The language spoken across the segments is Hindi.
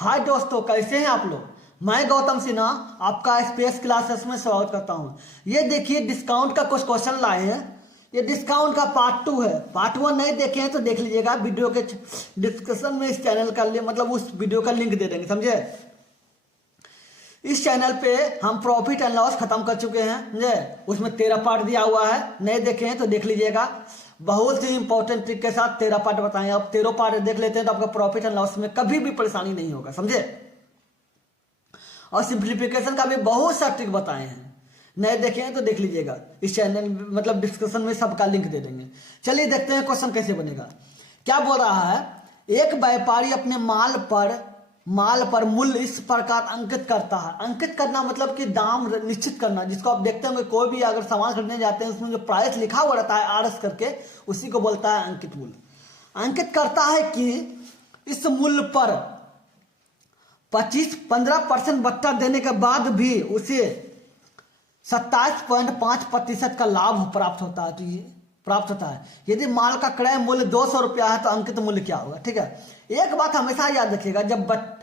हाय दोस्तों, कैसे हैं आप लोग। मैं गौतम सिन्हा आपका स्पेस क्लासेस में स्वागत करता हूं। ये देखिए डिस्काउंट का कुछ क्वेश्चन लाए हैं। ये डिस्काउंट का पार्ट 2 है। पार्ट 1 नहीं देखे हैं तो देख लीजिएगा, वीडियो के डिस्क्रिप्शन में इस चैनल का मतलब उस वीडियो का लिंक दे देंगे, समझे। इस चैनल पे हम प्रॉफिट एंड लॉस खत्म कर चुके हैं, समझे। उसमें 13 पार्ट दिया हुआ है, नहीं देखे हैं तो देख लीजिएगा। बहुत ही इंपॉर्टेंट ट्रिक के साथ 13 पार्ट बताएं। अब 13 पार्ट देख लेते हैं तो आपका प्रॉफिट एंड लॉस में कभी भी परेशानी नहीं होगा, समझे। और सिंप्लीफिकेशन का भी बहुत सा ट्रिक बताए हैं, नहीं देखे हैं तो देख लीजिएगा। इस चैनल मतलब डिस्क्रिप्शन में सबका लिंक दे देंगे। चलिए देखते हैं क्वेश्चन कैसे बनेगा। क्या बोल रहा है, एक व्यापारी अपने माल पर मूल्य इस प्रकार अंकित करता है। अंकित करना मतलब कि दाम निश्चित करना, जिसको आप देखते होंगे कोई भी अगर सामान खरीदने जाते हैं उसमें जो प्राइस लिखा हुआ रहता है आरएस करके, उसी को बोलता है अंकित मूल्य। अंकित करता है कि इस मूल्य पर 15% बट्टा देने के बाद भी उसे 27.5% का लाभ प्राप्त होता है। तो ये प्राप्त होता है यदि माल का क्रय मूल्य 200 रुपया है तो अंकित मूल्य क्या होगा, ठीक है। एक बात हमेशा याद रखिएगा, जब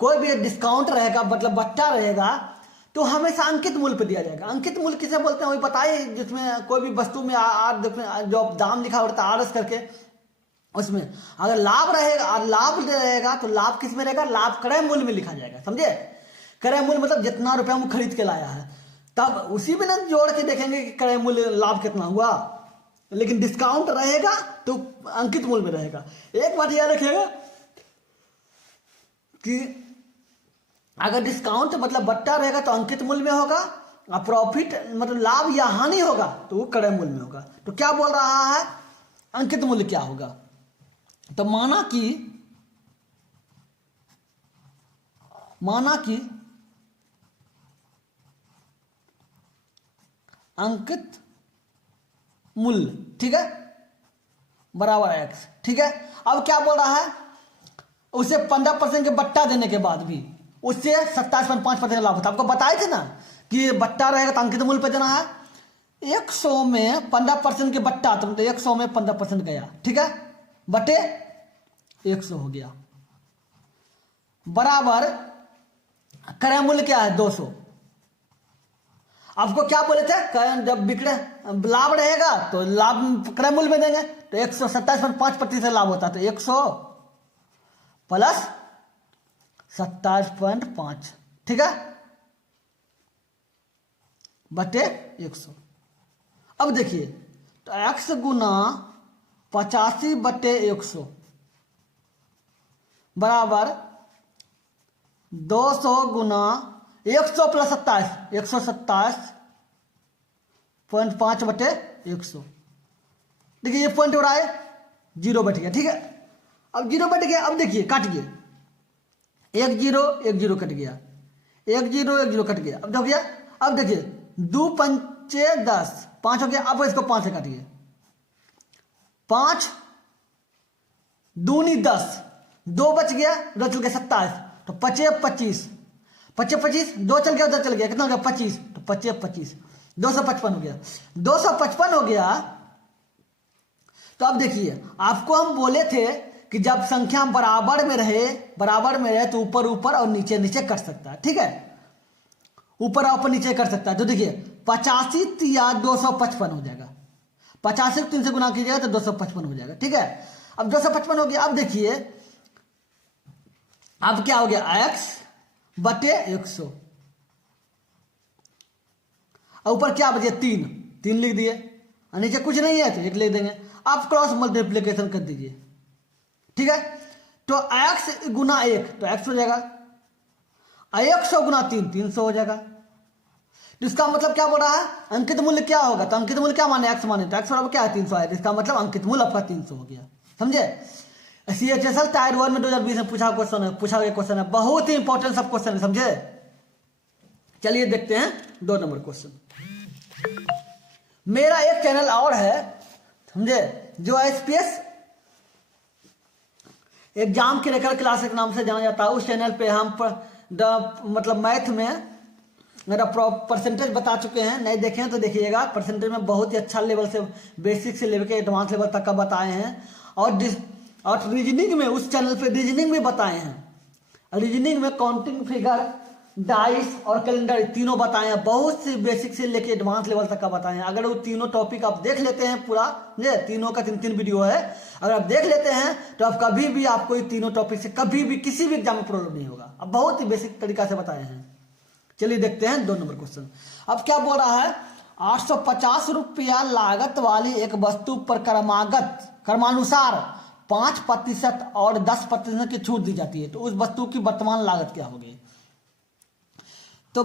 कोई भी डिस्काउंट रहेगा मतलब बट्टा रहेगा तो हमेशा अंकित मूल्य पर दिया जाएगा। अंकित मूल्य किसे बोलते हैं वही बताइए, जिसमें कोई भी वस्तु में जो दाम लिखा होता है आरएस करके, उसमें अगर लाभ रहेगा तो लाभ किस में रहेगा, लाभ क्रय मूल्य में लिखा जाएगा, समझे। क्रय मूल्य मतलब जितना रुपया वो खरीद के लाया है, तब उसी में ना जोड़ के देखेंगे कि क्रय मूल्य लाभ कितना हुआ। लेकिन डिस्काउंट रहेगा तो अंकित मूल्य में रहेगा। एक बात याद रखिएगा कि अगर डिस्काउंट मतलब बट्टा रहेगा तो अंकित मूल्य में होगा, और प्रॉफिट मतलब लाभ या हानि होगा तो वो क्रय मूल्य में होगा। तो क्या बोल रहा है, अंकित मूल्य क्या होगा। तो माना कि अंकित मूल्य, ठीक है, बराबर x, ठीक है। अब क्या बोल रहा है, उसे 15% के बट्टा देने के बाद भी उससे 27.5% लाभ होता है। आपको बताए थे ना कि बट्टा रहेगा तो अंकित मूल्य पे देना है। 100 में 15% के बट्टा, तो 100 में 15% गया, ठीक है, बटे 100 हो गया, बराबर क्रय मूल्य क्या है 200। आपको क्या बोले थे, जब बिक्रे लाभ रहेगा तो लाभ क्रय मूल्य में देंगे, तो 127.5% लाभ होता है। तो 100 प्लस 27.5, ठीक है, बटे 100। अब देखिए, तो x गुना 85 बटे 100 बराबर 200 गुना 100 प्लस 27, 127.5 बटे 100। देखिए ये पॉइंट हो रहा है, 0 बट गया, ठीक है। अब 0 बट गया, अब देखिए काटिए, 1 0 1 0 कट गया, 1 0 1 0 कट गया। अब हो गया, अब देखिए 2 पंचे 10, 5 हो गया। अब इसको 5 से काटिए, 5 दूनी 10, 2 बच गया, 2 चल गया 27, तो 25 25 25 25, 2 चल गया, उधर चल गया, कितना हो गया 25, तो 25 25 255 हो गया, 255 हो गया। तो अब देखिए, आपको हम बोले थे कि जब संख्या बराबर में रहे तो ऊपर ऊपर और नीचे नीचे कर सकता है, ठीक है, ऊपर और ऊपर नीचे कर सकता है। तो देखिए 85 या 255 हो जाएगा, 85 को 3 से गुना कीजिएगा तो 255 हो जाएगा, ठीक है। अब 255 हो गया। अब देखिए अब क्या हो गया, x बटे 100, ऊपर क्या बचे 3 लिख दिए, और नीचे कुछ नहीं है तो 1 लिख देंगे। आप क्रॉस मल्टीप्लिकेशन कर दीजिए, ठीक है। तो x गुना 1 तो x हो जाएगा, 100 गुना 3 300 हो जाएगा। तो इसका मतलब क्या बोल रहा है, अंकित मूल्य क्या होगा। तो अंकित मूल्य क्या माने, x माने, तो x बराबर क्या है 300 है। इसका मतलब अंकित मूल्य आपका 300 हो गया, समझे। CHSL टायर 1 में 2020 में पूछा गया क्वेश्चन है, बहुत ही इंपॉर्टेंट सब क्वेश्चन है, समझे। चलिए देखते हैं 2 नंबर क्वेश्चन। मेरा एक चैनल और है, समझे, जो स्पेस एग्जाम क्रेकर क्लास के नाम से जाना जाता है। उस चैनल पे हम मतलब मैथ में मेरा परसेंटेज बता चुके हैं, नहीं देखे हैं तो देखिएगा। परसेंटेज में बहुत ही अच्छा लेवल से, बेसिक से लेकर एडवांस लेवल तक का बताए हैं। और रीजनिंग में उस चैनल पे रीजनिंग भी बताए हैं। रीजनिंग में काउंटिंग फिगर, डाइस और कैलेंडर तीनों बताए हैं, बहुत सी बेसिक से लेके एडवांस लेवल तक का बताए हैं। अगर वो तीनों टॉपिक आप देख लेते हैं पूरा, ये तीनों का 3-3 वीडियो है, अगर आप देख लेते हैं तो आप कभी भी आपको ये तीनों टॉपिक से कभी भी किसी भी एग्जाम में प्रॉब्लम नहीं होगा। अब बहुत ही बेसिक तरीका से बताए हैं। चलिए देखते हैं 2 नंबर क्वेश्चन। अब क्या बोल रहा है, 850 रुपया लागत वाली एक वस्तु पर क्रमानुसार 5% और 10% की छूट दी जाती है, तो उस वस्तु की वर्तमान लागत क्या होगी? तो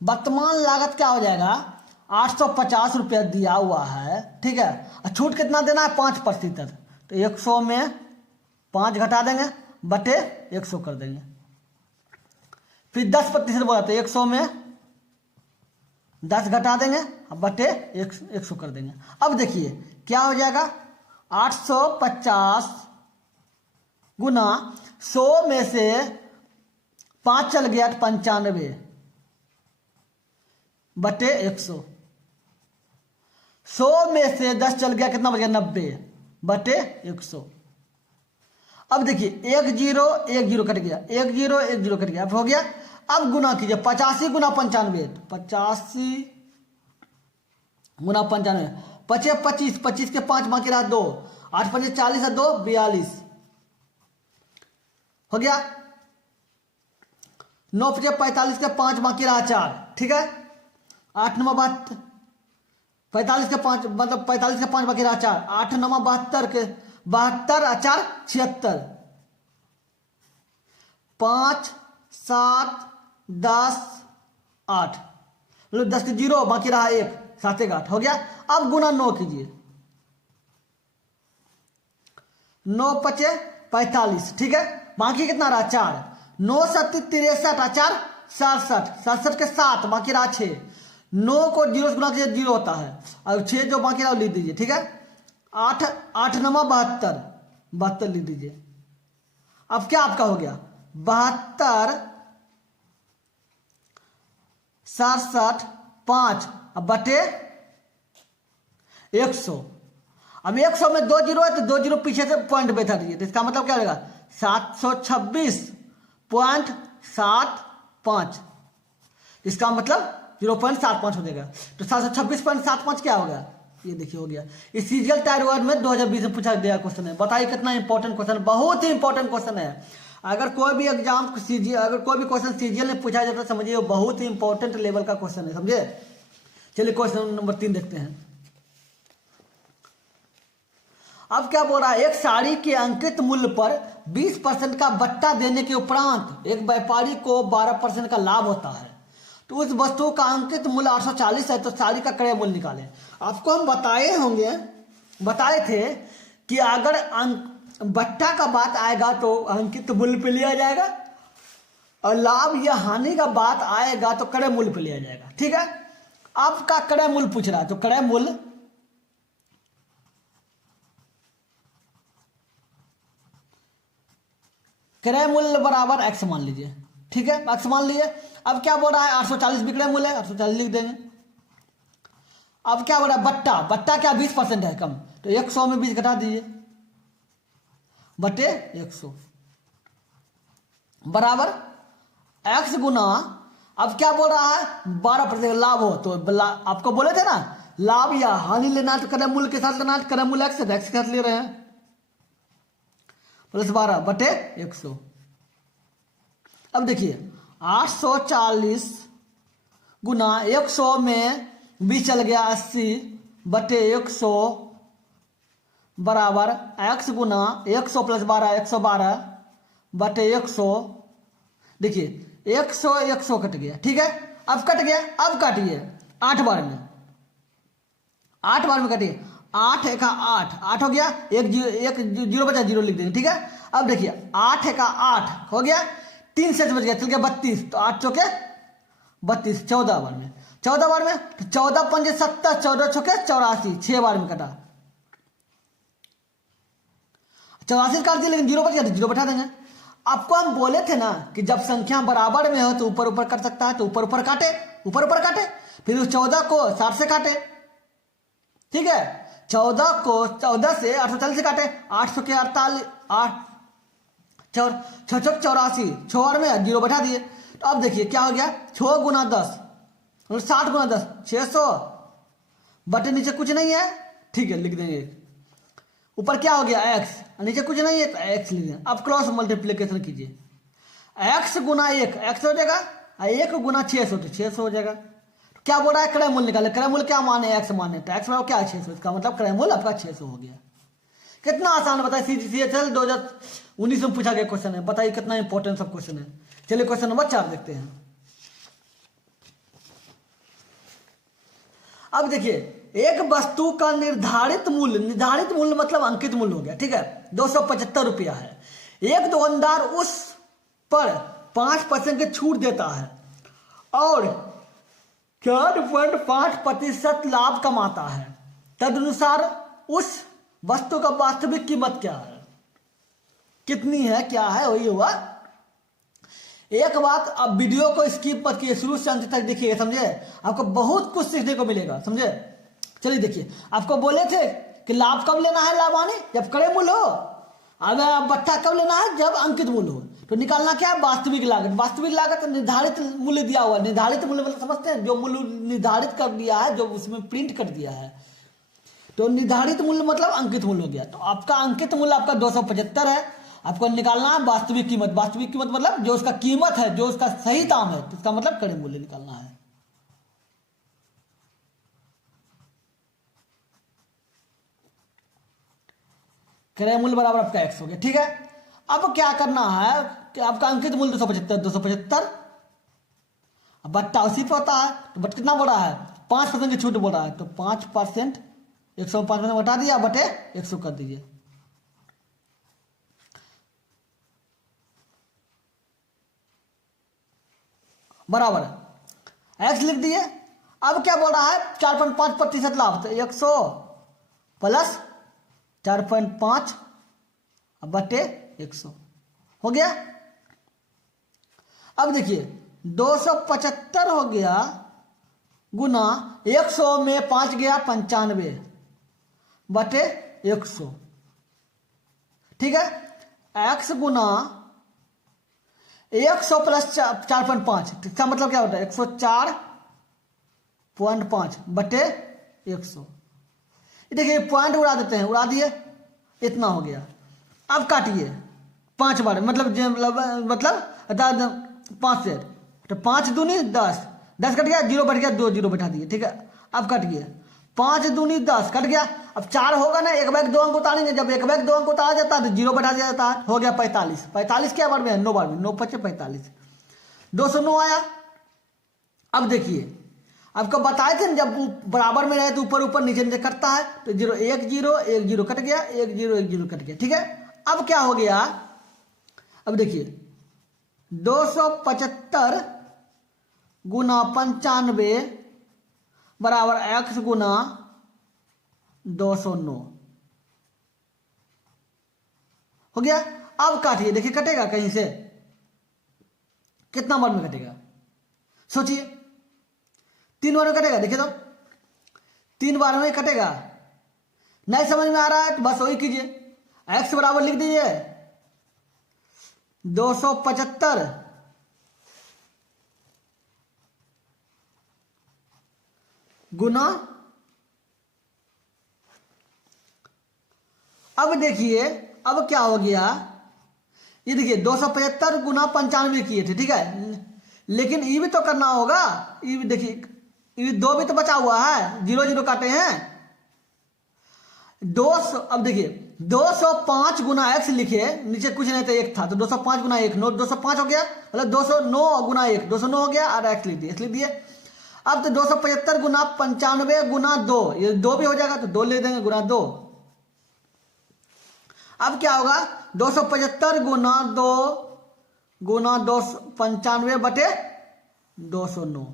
वर्तमान लागत क्या हो जाएगा, 850 रुपया दिया हुआ है, ठीक है, छूट कितना देना है, 5%, तो 100 में 5 घटा देंगे बटे 100 कर देंगे। फिर 10% बोला तो 100 में 10 घटा देंगे बटे 100 कर देंगे। अब देखिए क्या हो जाएगा, 850 गुना 100 में से 5 चल गया 95 बटे 100, 100 में से 10 चल गया कितना बच गया, 90 बटे 100। अब देखिए 1 0 1 0 कट गया, 1 0 1 0 कट गया, अब हो गया। अब गुना कीजिए, 85 गुना 95, 85 गुना 95, 25 25 के 5 बाकी रहा 2, 8 5 40 है 2 42 हो गया। 9 5 45 के 5 बाकी रहा 4, ठीक है। 8 9 45 के 5 मतलब 45 के 5 बाकी रहा 4, 8 9 72 के 72 और 4 76, 5 7 10 8 मतलब 10 के 0 बाकी रहा 1, 7 1 8 हो गया। अब गुना 9 कीजिए, 9 5 45, ठीक है, बाकी कितना रहा 4, 9 7 63 4 67, 67 के 7 बाकी रहा 6, 9 को 0 से गुना कीजिए 0 होता है, और 6 जो बाकी रहा लिख दीजिए, ठीक है। 8 8 9 72 72 लिख दीजिए। अब क्या आपका हो गया, 72 67 5 अब बटे 100। अब 100 में 2 0 है तो 2 0 पीछे से पॉइंट बैठा दीजिए, तो इसका मतलब क्या होगा, 726.75, इसका मतलब 0.75 हो जाएगा। तो 726.75 क्या होगा, ये देखिए हो गया। इस सीजीएल टायर 1 में 2020 में पूछा गया क्वेश्चन है। बताइए कितना इंपॉर्टेंट क्वेश्चन है, बहुत ही इंपॉर्टेंट क्वेश्चन है। अगर कोई भी एग्जाम अगर कोई भी क्वेश्चन सीजीएल में पूछा जाता है, समझिए वो बहुत ही इंपॉर्टेंट लेवल का क्वेश्चन है, समझे। चलिए क्वेश्चन नंबर 3 देखते हैं। अब क्या बोल रहा है, एक साड़ी के अंकित मूल्य पर 20% का बट्टा देने के उपरांत एक व्यापारी को 12% का लाभ होता है, तो उस वस्तु का अंकित मूल्य 840 है, तो साड़ी का क्रय मूल्य निकालें। आपको हम बताए थे कि अगर बट्टा का बात आएगा तो अंकित मूल्य पे लिया जाएगा, और लाभ या हानि का बात आएगा तो क्रय मूल्य पे लिया जाएगा, ठीक है। आपका क्रय मूल्य पूछ रहा है, तो क्रय मूल्य बराबर x मान लीजिए, ठीक है, x मान लीजिए। अब क्या बोल रहा है, 840 विक्रय मूल्य है, 840 लिख देंगे। अब क्या बोल रहा है, बट्टा क्या 20% है कम, तो 100 में 20 घटा दीजिए बटे 100 बराबर x गुना, अब क्या बोल रहा है, 12% लाभ हो, तो आपको बोले थे ना लाभ या हानि लेना तो क्रय मूल्य के साथ लेना, क्रय मूल्य x के साथ ले रहे हैं, प्लस 12 बटे 100। अब देखिए 840 गुना 100 में 20 चल गया 80 बटे 100 बराबर x गुना 100 प्लस 12 112 बटे 100। देखिए 100 कट गया, ठीक है। अब कट गया, अब काटिए 8 बार में, 8 बार में काटिए, 8 1 8 8 हो गया, एक जीरो बचा, 0 लिख देंगे, ठीक है। अब देखिए 8 1 8 हो गया, 3 शेष बच गया, चल गया 32, तो 8 चौके 32, 14 बार में, 14 बार में, तो 14 5 70, 14 चौके 84, 6 बार में कटा, 84 काट दिया, लेकिन 0 बच गया तो 0 बैठा देंगे। आपको हम बोले थे ना कि जब संख्या बराबर में हो तो ऊपर कर सकता है, तो ऊपर काटे, फिर उस 14 को 7 से काटे, ठीक है, 14 को 14 से 840 से काटे, 800 के 48, 8 84, 6 में 0 बैठा दिए। तो अब देखिए क्या हो गया, 6 गुना 10 और 60 गुना 10 600 बटे नीचे कुछ नहीं है, ठीक है लिख देंगे। ऊपर क्या हो गया x, नीचे कुछ नहीं है तो x लिख देंगे। अब क्रॉस मल्टीप्लीकेशन कीजिए, x गुना 1 x हो जाएगा, 1 गुना 600 तो 600 हो जाएगा। तो क्या बोल रहा है, क्रय मूल्य निकाले। क्रय मूल्य क्या माने, x माने, तो x बराबर क्या है 600, इसका मतलब क्रय मूल्य आपका 600 हो गया। कितना आसान बताइए, CGCHL 2019 में पूछा गया क्वेश्चन है, बताइए कितना इंपॉर्टेंट सब क्वेश्चन है। चलिए क्वेश्चन नंबर 4 देखते हैं। अब देखिए, एक वस्तु का निर्धारित मूल्य मतलब अंकित मूल्य हो गया, ठीक है, 275 रुपया है। एक दुकानदार उस पर 5% की छूट देता है और 4.5% लाभ कमाता है। तदनुसार उस वस्तु का वास्तविक कीमत क्या है, कितनी है, क्या है, वही हुआ। एक बात, अब वीडियो को स्किप मत कीजिए, शुरू से अंत तक देखिए, समझे, आपको बहुत कुछ सीखने को मिलेगा, समझे। चलिए देखिए, आपको बोले थे कि लाभ कब लेना है, लाभ हानि जब क्रय मूल्य हो। अब बट्टा कब लेना है, जब अंकित मूल्य हो। तो निकालना क्या है, वास्तविक लागत। वास्तविक लागत निर्धारित मूल्य दिया हुआ, निर्धारित मूल्य मतलब समझते हैं, जो मूल्य निर्धारित कर दिया है, जो उसमें प्रिंट कर दिया है। तो निर्धारित मूल्य मतलब अंकित मूल्य हो गया। तो आपका अंकित मूल्य आपका 275 है। आपको निकालना है वास्तविक कीमत। वास्तविक कीमत मतलब जो उसका कीमत है, जो उसका सही दाम है, तो इसका मतलब क्रय मूल्य निकालना है। क्रय मूल्य बराबर आपका x हो गया, ठीक है। अब क्या करना है कि आपका अंकित मूल्य 275 अब बट्टा उसी पे होता है। तो बट कितना बोल रहा है, 5% की छूट बोल रहा है, तो 5% 105% घटा दिया बटे 100 कर दीजिए। बराबर है, x लिख दिए। अब क्या बोल रहा है, 4.5% लाभ, तो 100 प्लस 4.5 बटे 100 हो गया। अब देखिए 275 हो गया गुना 100 में 5 गया 95 बटे 100, ठीक है। x गुना 100 प्लस 4.5, इसका मतलब क्या होता है 104.5 बटे 100। देखिए पॉइंट उड़ा देते हैं, उड़ा दिए, इतना हो गया। अब काटिए 5 बार, मतलब 5 से, तो 5 दूनी 10 कट गया, 0 बढ़ गया, 2 0 बैठा दिए, ठीक है। अब कटिए 5 दूनी 10 कट गया। अब 4 होगा ना, एक बैग 2 अंक उतारेंगे, जब एक बैग 2 अंक उतारा जाता है तो 0 बैठा दिया जाता है, हो गया 45। 45 क्या बार में है, 9 बार में, 9 5 45, 209 आया। अब देखिए आपको बताए थे जब बराबर में रहे तो ऊपर ऊपर नीचे नीचे कटता है, तो 0 1 0 1 0 कट गया, 1 0 1 0 कट गया, ठीक है। अब क्या हो गया, अब देखिए 275 गुना 95 बराबर x गुना 209 हो गया। अब काटिए, देखिए कटेगा कहीं से, कितना बार में कटेगा, सोचिए। 3 बार में कटेगा, देखिए तो 3 बार में कटेगा। नहीं समझ में आ रहा है तो बस वही कीजिए, x बराबर लिख दीजिए 275 गुना, अब देखिए अब क्या हो गया, ये देखिए 275 गुना 95 किए थे, ठीक है। लेकिन ये भी तो करना होगा, ये भी देखिए, ये 2 भी तो बचा हुआ है, 0 0 काटे हैं 200। अब देखिए 205 गुना x लिखे, नीचे कुछ नहीं था, 1 था, तो 205 गुना 1 205 हो गया, मतलब 209 गुना 1 209 हो गया, और x लिख दिए। अब तो 275 गुना 95 गुना 2, ये 2 भी हो जाएगा, तो 2 ले देंगे गुना 2। अब क्या होगा, 275 गुना 2 गुना 295 बटे 209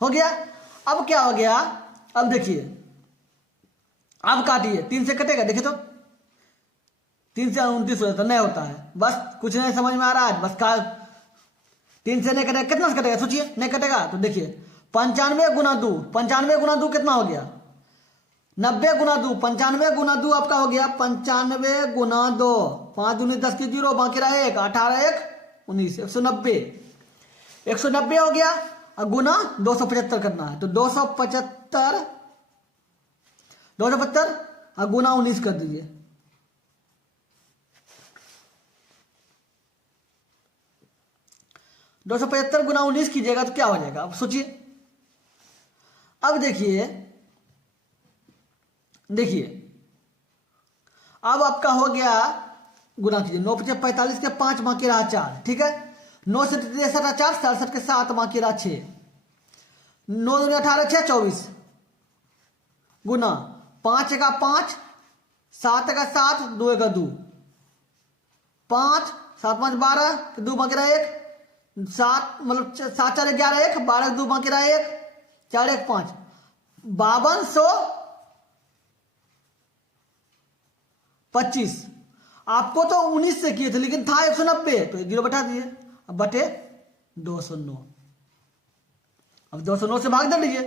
हो गया। अब क्या हो गया, अब देखिए, अब काटिए, 3 से कटेगा, देखिए तो 3 से 29 हो जाता, नहीं होता है, बस कुछ नहीं समझ में आ रहा है, बस का 3 से नहीं कटेगा, कितना से कटेगा सोचिए, नहीं कटेगा। तो देखिए 95 गुना 2 कितना हो गया? 90 गुना 2, 95 गुना 2 आपका हो गया 95 गुना 2, 5 दूनी 10 की 0, बाकी रहा 1, 18 1 19, 190। 190 हो गया और गुना 275 करना है, तो 275 और गुना 19 कर दीजिए। दो 275 गुना 19 कीजिएगा तो क्या हो जाएगा, अब सोचिए। अब देखिए अब आपका हो गया, गुना कीजिए, 9 5 45 के 5 बाकी रहा 4, ठीक है। 9 से 63 4, 67 के 7 बाकी रहा 6, 9 दूनी 18 6 24 गुना 5 का 5, 7 का 7, 2 का 2, 5 7 5 12, 2 बाकी रहा 1, 7 मतलब 7 4 11 1, 12 2 बाकी रहा 1, 4 1 5, 5225। आपको तो 19 से किए थे लेकिन था 190, तो 0 बैठा दिए, अब बटे 209। अब 209 से भाग दे लीजिए,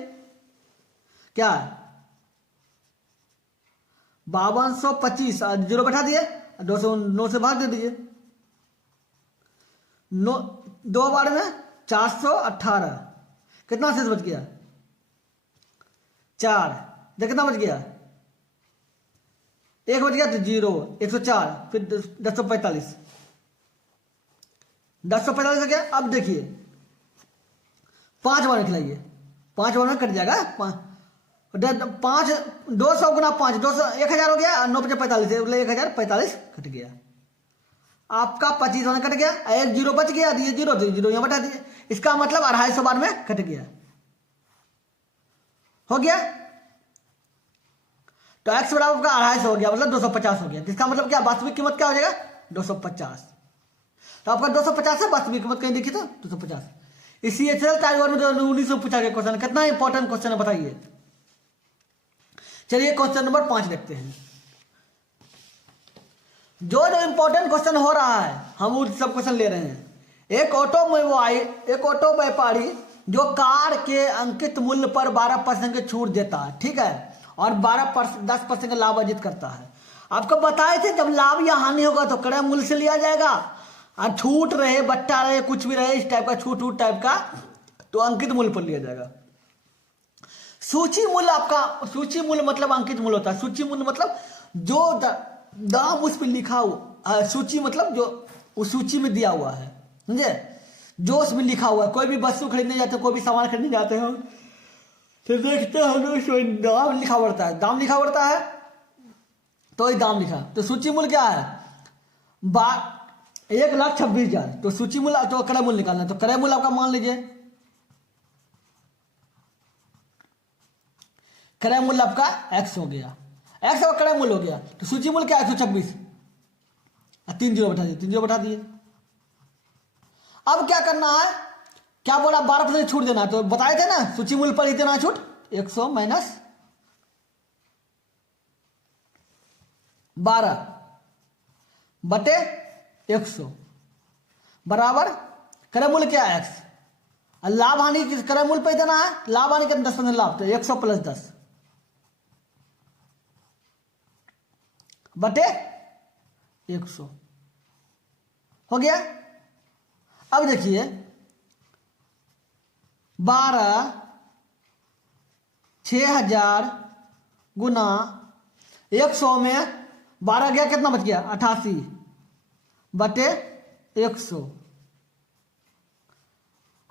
क्या है 5225, 0 बैठा दिए, 209 से भाग दे दीजिए। 2 बार में 418, कितना शेष बच गया 4, देख कितना बच गया, 1 बच गया तो 0, 104, फिर 1045 हो गया। अब देखिए 5 बार में खिलाइए, 5 बार में कट जाएगा 5, 200 गुना 5, 200 1000 हो गया, 9 5 45 1045 कट गया, आपका 25 बार में कट गया, एक 0 बच गया, ये 0 तो 0 यहाँ बटा दिए, इसका मतलब 250 बार में कट गया, हो गया। तो x बराबर का 250 हो गया, मतलब 250 हो गया, इसका मतलब क्या, वास्तविक कीमत क्या हो जाएगा 250। तो आपका 250 है, वास्तविक कीमत कहीं देखिए तो 250। इसी एचएल टाइगर में 19 में पूछा गया क्वेश्चन, कितना इंपॉर्टेंट क्वेश्चन है बताइए। चलिए क्वेश्चन नंबर 5 देखते हैं। जो इंपॉर्टेंट क्वेश्चन हो रहा है हम वो सब क्वेश्चन ले रहे हैं। एक ऑटो व्यापारी जो कार के अंकित मूल्य पर 12% की छूट देता है, ठीक है, और 10% का लाभ अर्जित करता है। आपको बताए थे जब लाभ या हानि होगा तो क्रय मूल्य से लिया जाएगा, और छूट रहे, बट्टा रहे, कुछ भी रहे, इस टाइप का छूट टाइप का, तो अंकित मूल्य पर लिया जाएगा। सूची मूल्य मतलब अंकित मूल्य होता है। सूची मूल्य मतलब जो दाम उस पर लिखा हुआ, सूची मतलब जो उस सूची में दिया हुआ है, समझे, जो उसमें लिखा हुआ है। कोई भी वस्तु खरीदने जाते हो, कोई भी सामान खरीदने जाते हो, तो देखते हो दाम लिखा पड़ता है, दाम लिखा पड़ता है, तो ये दाम लिखा। तो सूची मूल्य क्या है 1,26,000, तो सूची मूल्य, तो क्रय मूल्य निकालना है, तो क्रय मूल्य आपका मान लीजिए, क्रय मूल्य आपका x हो गया, x का क्रय मूल्य हो गया, तो सूची मूल्य क्या है 126, 3 0 बैठा दिए, 3 0 बैठा दिए। अब क्या करना है, क्या बोला 12% छूट देना, तो बताए थे ना सूची मूल्य पर ही देना छूट, 100 माइनस 12 बटे 100 बराबर क्रय मूल्य क्या है x, और लाभ हानि क्रय मूल्य पर देना है, लाभ हानि कितना 10% लाभ, तो 100 प्लस 10 बटे 100 हो गया। अब देखिए 6000 गुना 100 में 12 गया, कितना बच गया 88 बटे 100,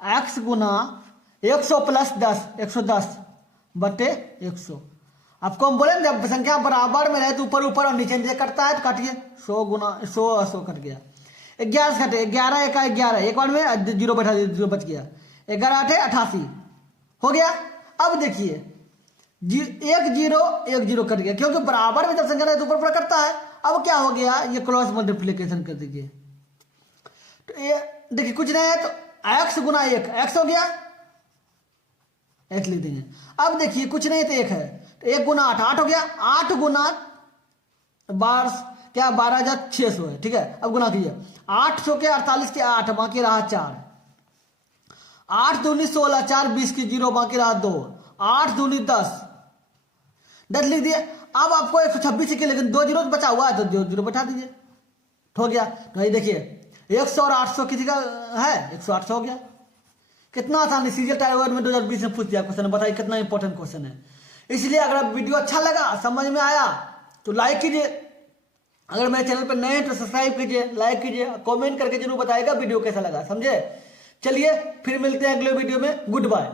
x गुना 100 प्लस 10, 110 बटे 100। आपको हम बोले जब संख्या बराबर में रहे तो ऊपर ऊपर और नीचे नीचे कटता है, तो काटिए 100 गुना 100 कट गया, 11 से कटे, 11 1 11, एक बार में 0 बैठा दिया, 0 बच गया, 11 8 88 हो गया। अब देखिए 1 0 कट गया, क्योंकि बराबर में जब संख्या रहे तो ऊपर ऊपर कटता है। अब क्या हो गया, ये क्रॉस मल्टीप्लीकेशन कर दीजिए, तो ये देखिए कुछ नहीं है, तो x गुना 1 x हो गया, x लिख देंगे। अब देखिए कुछ नहीं तो 1 है, तो 1 गुना 8 8 हो गया, 8 गुना 12,600 है, ठीक है। अब गुना कीजिए 800 के 48 के 8, बाकी रहा 4, 8 दूनी 16, 4 20 की 0 बाकी रहा 2, 8 दूनी 10, 10 लिख दिए। अब आपको 126 के लेकिन 2 जीरो बचा हुआ है तो 2 जीरो बैठा दीजिए, हो गया। तो ये देखिए 100 और 800 किसी का है, 100 800 हो गया। कितना आसान है, सीजीएल टाइगर में 2020 में पूछ दिया क्वेश्चन, बताइए कितना इंपॉर्टेंट क्वेश्चन है। इसलिए अगर वीडियो अच्छा लगा, समझ में आया तो लाइक कीजिए, अगर मेरे चैनल पर नए हैं तो सब्सक्राइब कीजिए, लाइक कीजिए, कमेंट करके जरूर बताइएगा वीडियो कैसा लगा, समझे। चलिए फिर मिलते हैं अगले वीडियो में, गुड बाय।